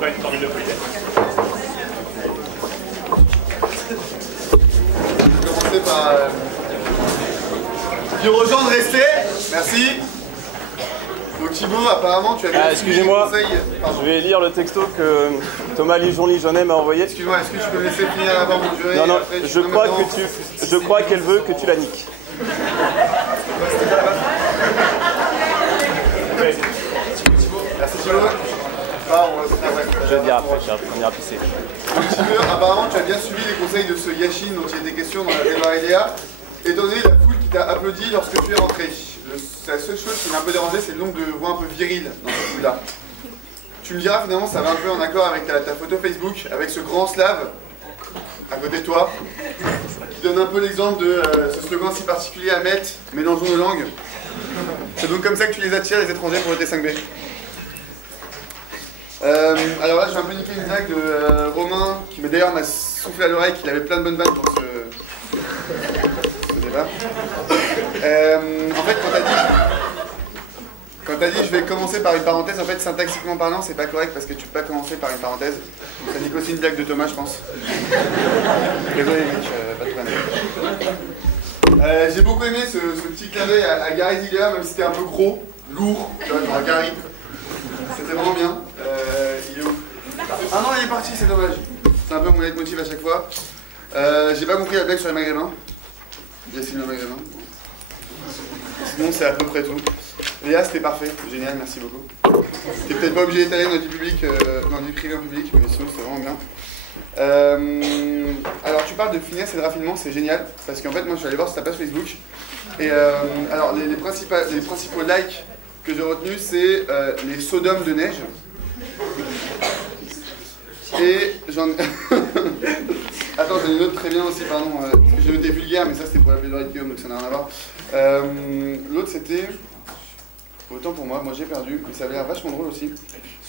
pas une formule de politesse. Je vais commencer par dire aux gens de rester. Merci. Donc Thibaut, apparemment tu as excusez-moi, je vais lire le texto que Thomas Lijon-Lijonnet m'a envoyé. Excuse-moi, est-ce que tu peux me laisser finir avant mon jury? Non, non, après, je crois qu'elle veut que tu la niques. Merci Thibaut. Je vais dire après, on ira pisser. Donc Thibaut, apparemment tu as bien suivi les conseils de ce Yashin dont il était question dans la débat Eléa, étant donné la foule qui t'a applaudi lorsque tu es rentré. La seule chose qui m'a un peu dérangé, c'est le nombre de voix un peu viriles dans cette foule-là. Tu me diras, finalement, ça va un peu en accord avec ta photo Facebook, avec ce grand slave à côté de toi, qui donne un peu l'exemple de ce slogan si particulier à mettre, mélangeons nos langues. C'est donc comme ça que tu les attires, les étrangers, pour le T5B. Alors là, je vais un peu niquer une blague de Romain, qui d'ailleurs m'a soufflé à l'oreille qu'il avait plein de bonnes vannes pour ce débat. En fait, quand t'as dit je vais commencer par une parenthèse, en fait, syntaxiquement parlant, c'est pas correct parce que tu peux pas commencer par une parenthèse. Ça nique aussi une blague de Thomas, je pense. Désolé, mec, pas de problème. J'ai beaucoup aimé ce petit clin d'œil à Gary Ziller, même si c'était un peu gros, lourd, tu vois, genre Gary. C'était vraiment bien. Il est où? Ah non, il est parti, c'est dommage. C'est un peu mon leitmotiv à chaque fois. J'ai pas compris la blague sur les maghrébins. Yacine le maghrébin. Sinon, c'est à peu près tout. Léa, c'était parfait, génial, merci beaucoup. T'es peut-être pas obligé d'étaler dans du public, dans du privé en public, mais sinon c'était vraiment bien. Alors tu parles de finesse et de raffinement, c'est génial, parce qu'en fait moi je suis allé voir sur ta page Facebook, et alors les principaux likes que j'ai retenus, c'est les sodomes de neige. Et j'en ai... Attends, j'en ai une autre très bien aussi, pardon, parce que j'ai noté vulgaire, mais ça c'était pour la plaidoirie de Guillaume, donc ça n'a rien à voir. L'autre c'était... Autant pour moi j'ai perdu, mais ça avait l'air vachement drôle aussi.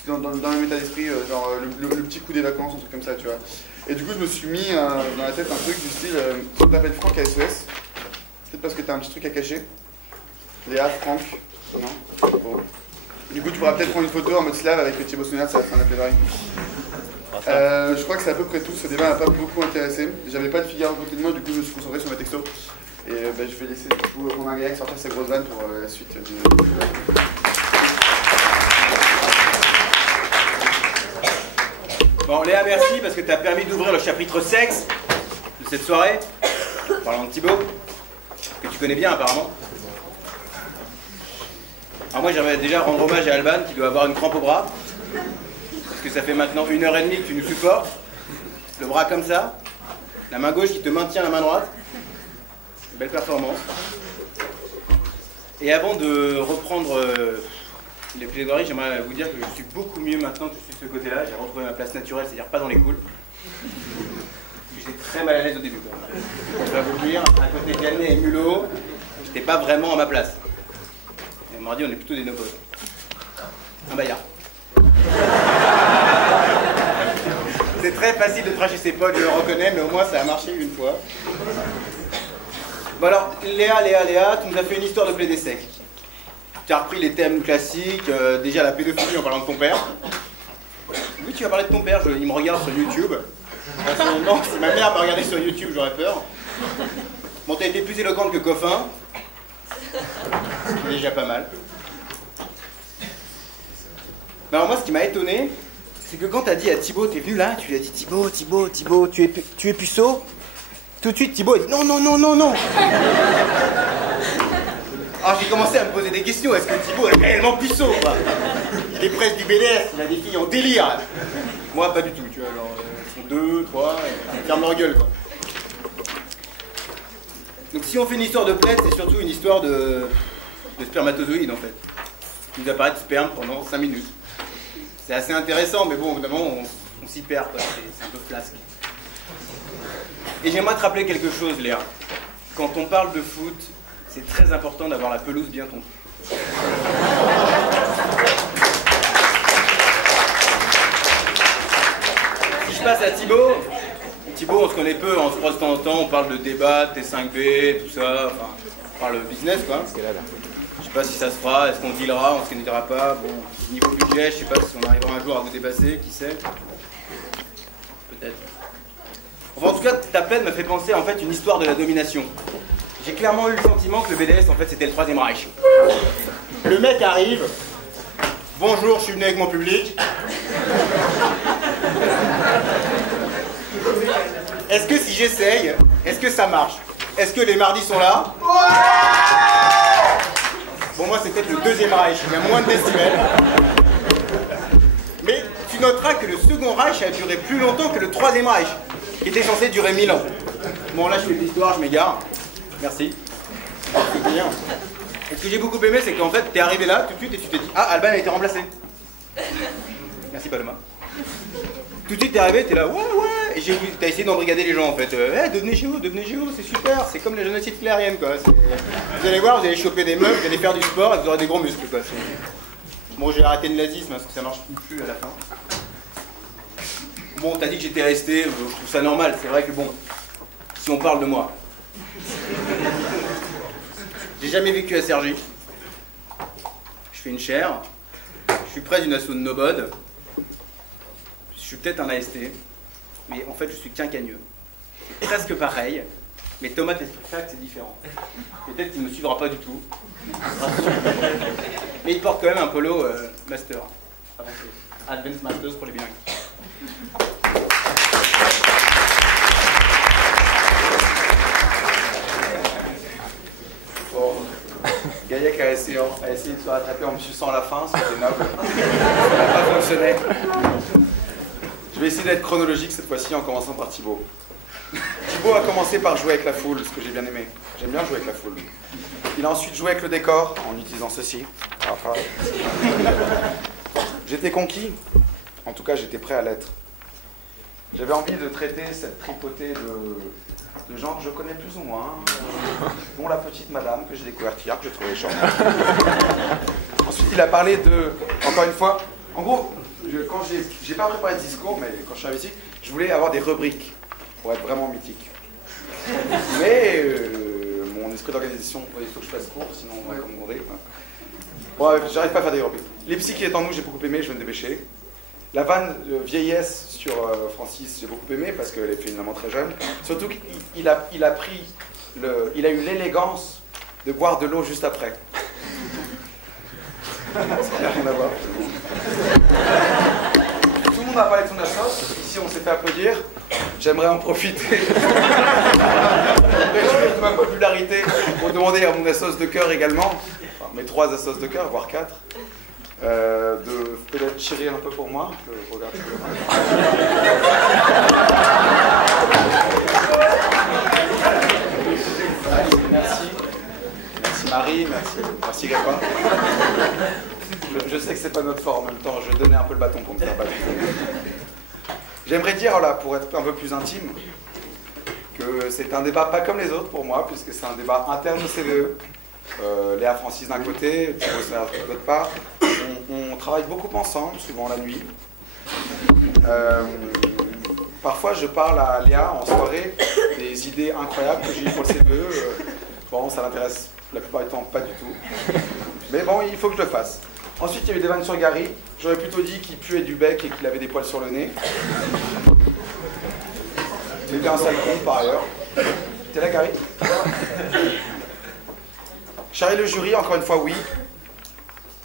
Dans le même état d'esprit, genre le petit coup des vacances, un truc comme ça, tu vois. Et du coup, je me suis mis dans la tête un truc du style, tu t'appelles Franck à SES, peut-être parce que t'as un petit truc à cacher. Léa, Franck, non? Bon. Du coup, tu pourras peut-être prendre une photo en mode slave avec le Thibaut Sonner, ça va faire un plaidoirie. Je crois que c'est à peu près tout, ce débat m'a pas beaucoup intéressé. J'avais pas de Figaro à côté de moi, du coup, je me suis concentré sur mes textos. Et je vais laisser du coup Romain Gaillac sortir ses grosses vannes pour la suite du... Bon, Léa, merci parce que tu as permis d'ouvrir le chapitre sexe de cette soirée. Parlant de Thibaut, que tu connais bien apparemment. Alors moi, j'aimerais déjà rendre hommage à Alban qui doit avoir une crampe au bras. Parce que ça fait maintenant 1h30 que tu nous supportes. Le bras comme ça, la main gauche qui te maintient la main droite. Belle performance. Et avant de reprendre les plaidoiries, j'aimerais vous dire que je suis beaucoup mieux maintenant que je suis de ce côté-là. J'ai retrouvé ma place naturelle, c'est-à-dire pas dans les coules. J'étais très mal à l'aise au début. Je vais vous dire, à côté de Yanné et Mulot, j'étais pas vraiment à ma place. Et on m'a dit, on est plutôt des nobos. Un baillard. C'est très facile de tracher ses potes, je le reconnais, mais au moins ça a marché une fois. Bon alors, Léa, tu nous as fait une histoire de plaidé sec. Tu as repris les thèmes classiques, déjà la pédophilie en parlant de ton père. Oui, tu vas parler de ton père, il me regarde sur YouTube. Non, si ma mère m'a regardé sur YouTube, j'aurais peur. Bon, t'as été plus éloquente que Coffin. C'est déjà pas mal. Mais alors moi, ce qui m'a étonné, c'est que quand t'as dit à Thibaut, t'es venu là, tu lui as dit Thibaut, tu es puceau. Tout de suite, Thibaut a dit non. Alors j'ai commencé à me poser des questions. Est-ce que Thibaut est réellement puceau, quoi? Il est presque du BDS, il a des filles en délire. Moi, pas du tout, tu vois. Alors, ils sont 2, 3, ils ferment leur gueule, quoi. Donc si on fait une histoire de plaide, c'est surtout une histoire de spermatozoïdes, en fait. Il nous apparaît de sperme pendant 5 minutes. C'est assez intéressant, mais bon, évidemment, on s'y perd, quoi. C'est un peu flasque. Et j'aimerais te rappeler quelque chose, Léa. Quand on parle de foot, c'est très important d'avoir la pelouse bien tondue. Si je passe à Thibaut, on se connaît peu, on se croise de temps en temps, on parle de débat, T5B, tout ça, enfin, on parle business, quoi. sais pas si ça se fera, est-ce qu'on dealera, on se dealera pas. Bon, niveau budget, je sais pas si on arrivera un jour à vous dépasser, qui sait. Peut-être. Enfin, en tout cas, ta plaide m'a fait penser à en fait une histoire de la domination. J'ai clairement eu le sentiment que le BDS en fait c'était le Troisième Reich. Le mec arrive. Bonjour, je suis venu avec mon public. Est-ce que si j'essaye, est-ce que ça marche? Est-ce que les mardis sont là? Bon, moi, c'est peut-être le Deuxième Reich, il y a moins de décibels. Mais tu noteras que le Second Reich a duré plus longtemps que le Troisième Reich, qui était censé durer 1000 ans. Bon, là, je fais de l'histoire, je m'égare. Merci. C'est bien. Et ce que j'ai beaucoup aimé, c'est qu'en fait, t'es arrivé là, tout de suite, et tu t'es dit « Ah, Alban a été remplacé. » Merci, Paloma. Tout de suite, t'es arrivé, t'es là « Ouais, ouais !» Et t'as essayé d'embrigader les gens, en fait. Devenez chez vous, c'est super, c'est comme la génocide hitlérienne, quoi. Vous allez voir, vous allez choper des meufs, vous allez faire du sport, et vous aurez des gros muscles, quoi. Bon, j'ai arrêté le nazisme, parce que ça marche plus à la fin. Bon, t'as dit que j'étais resté, je trouve ça normal, c'est vrai que bon, si on parle de moi. J'ai jamais vécu à Cergy. Je fais une chaire. Je suis près d'une asso de Nobod. Je suis peut-être un AST. Mais en fait, je suis quincagneux. C'est presque pareil. Mais Thomas Tesprifac, c'est différent. Peut-être qu'il ne me suivra pas du tout. Mais il porte quand même un polo master. Advanced Masters pour les bilingues. Bon, Gaillac a essayé de se rattraper en me suçant à la fin, c'était noble. Ça n'a pas fonctionné. Je vais essayer d'être chronologique cette fois-ci en commençant par Thibaut. Thibaut a commencé par jouer avec la foule, ce que j'ai bien aimé. J'aime bien jouer avec la foule. Il a ensuite joué avec le décor en utilisant ceci. J'étais conquis, en tout cas j'étais prêt à l'être. J'avais envie de traiter cette tripotée de gens que je connais plus ou moins, dont la petite madame que j'ai découverte hier, que j'ai trouvée charmante. Ensuite, il a parlé de, encore une fois, en gros, quand j'ai pas préparé de discours, mais quand je suis investi, je voulais avoir des rubriques pour être vraiment mythique. Mais mon esprit d'organisation, il faut que je fasse court, sinon on va me gronder. Bon, j'arrive pas à faire des rubriques. Les psy qui est en nous, j'ai beaucoup aimé, je vais me dépêcher. La vanne vieillesse sur Francis, j'ai beaucoup aimé parce qu'elle est finalement très jeune. Surtout qu'il a eu l'élégance de boire de l'eau juste après. Ça n'a rien à voir. Tout le monde a parlé de son assos. Ici, on s'est fait applaudir. J'aimerais en profiter. De ma popularité pour demander à mon assos de cœur également, enfin, mes 3 assos de cœur, voire 4. De peut-être tirer un peu pour moi. Je regarde. Allez, merci. Merci Marie, merci Gapin. Je sais que c'est pas notre fort en même temps, je vais donner un peu le bâton pour me faire battre. J'aimerais dire, là, pour être un peu plus intime, que c'est un débat pas comme les autres pour moi, puisque c'est un débat interne au CVE. Léa Francis d'un côté, Thibaut Serre de l'autre part. On travaille beaucoup ensemble, souvent la nuit. Parfois, je parle à Léa en soirée des idées incroyables que j'ai eues pour le CVE. Bon, ça l'intéresse la plupart du temps pas du tout. Mais bon, il faut que je le fasse. Ensuite, il y a eu des vannes sur Gary. J'aurais plutôt dit qu'il puait du bec et qu'il avait des poils sur le nez. C'était un sale con, par ailleurs. T'es là, Gary? Charlie le jury, encore une fois, oui.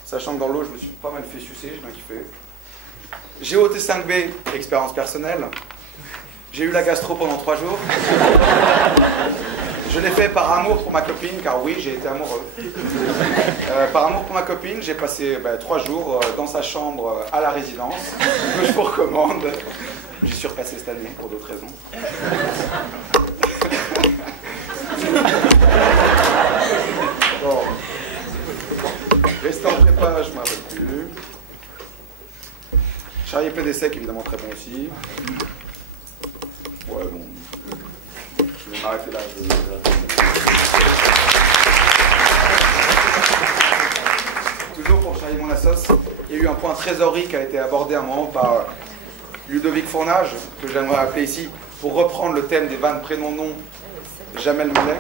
Sachant que dans l'eau, je me suis pas mal fait sucer, j'ai bien kiffé. Géo T5B, expérience personnelle. J'ai eu la gastro pendant 3 jours. Je l'ai fait par amour pour ma copine, car oui, j'ai été amoureux. Par amour pour ma copine, j'ai passé 3 jours dans sa chambre à la résidence, que je vous recommande. J'y suis repassé cette année, pour d'autres raisons. Bon. Restant en prépa, je ne me rappelle plus. Charrier plein d'essais, évidemment très bon aussi. Ouais, bon. Je vais m'arrêter là. Toujours pour charrier mon assos, il y a eu un point trésorerie qui a été abordé à un moment par Ludovic Fournage, que j'aimerais appeler ici, pour reprendre le thème des vannes prénom-nom Jamel Moulet.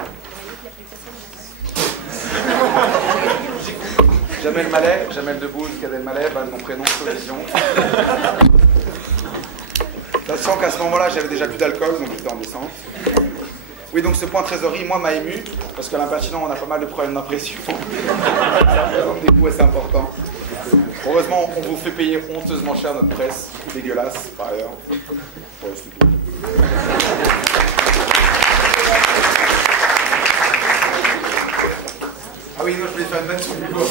Jamel Mallet, Jamel Debbouze, Gad Elmaleh, mon prénom, Solution. Sachant qu'à ce moment-là, j'avais déjà plus d'alcool, donc j'étais en descente. Oui, donc ce point trésorerie, moi, m'a ému, parce qu'à l'impertinent, on a pas mal de problèmes d'impression. Ça représente des coûts assez importants. Heureusement, on vous fait payer honteusement cher notre presse, dégueulasse, par ailleurs. Ouais, c'est tout. Ah oui, non, je voulais faire une vanne sur Bulot. Et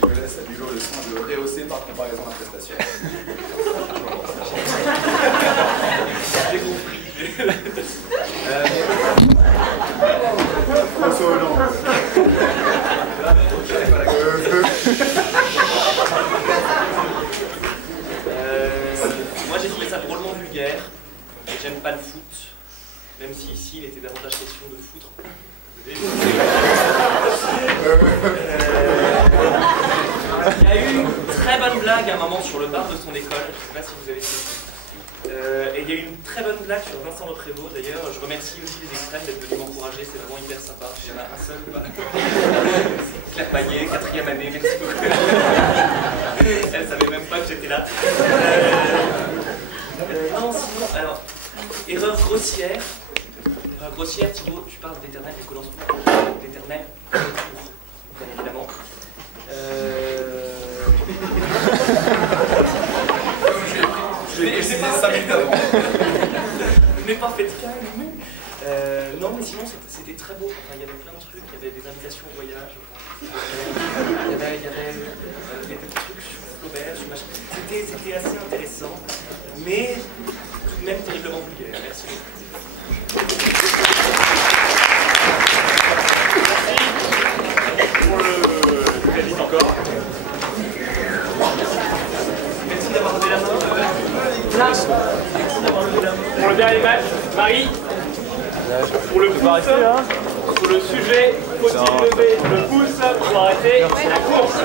je me laisse à Bulot le soin de rehausser par comparaison à la prestation. J'ai compris. François Hollande. Moi j'ai trouvé ça drôlement vulgaire. Et j'aime pas le foot. Même si ici il était davantage question de foutre. Il y a eu une très bonne blague à un moment sur le bar de son école. Je ne sais pas si vous avez suivi. Et il y a eu une très bonne blague sur Vincent Lotréveau d'ailleurs. Je remercie aussi les extrêmes d'être venus m'encourager, c'est vraiment hyper sympa. Il y en a un seul ou pas? Claire Payet, 4e année, merci beaucoup. Elle savait même pas que j'étais là. Non, sinon, alors, erreur grossière. Erreur grossière, Thibaut, tu parles d'éternel du commencement. D'éternel retour, bien évidemment. Je n'ai pas fait de cas, non, mais sinon c'était très beau. Enfin, il y avait plein de trucs, il y avait des invitations au voyage. Il y avait des trucs sur Flaubert, sur machin. C'était assez intéressant, mais tout de même terriblement vulgaire. Merci beaucoup. Pour le crédit encore. Merci d'avoir levé la main. Pour le dernier match, Marie, pour le pouce, pour le sujet, faut-il lever le pouce pour arrêter la course?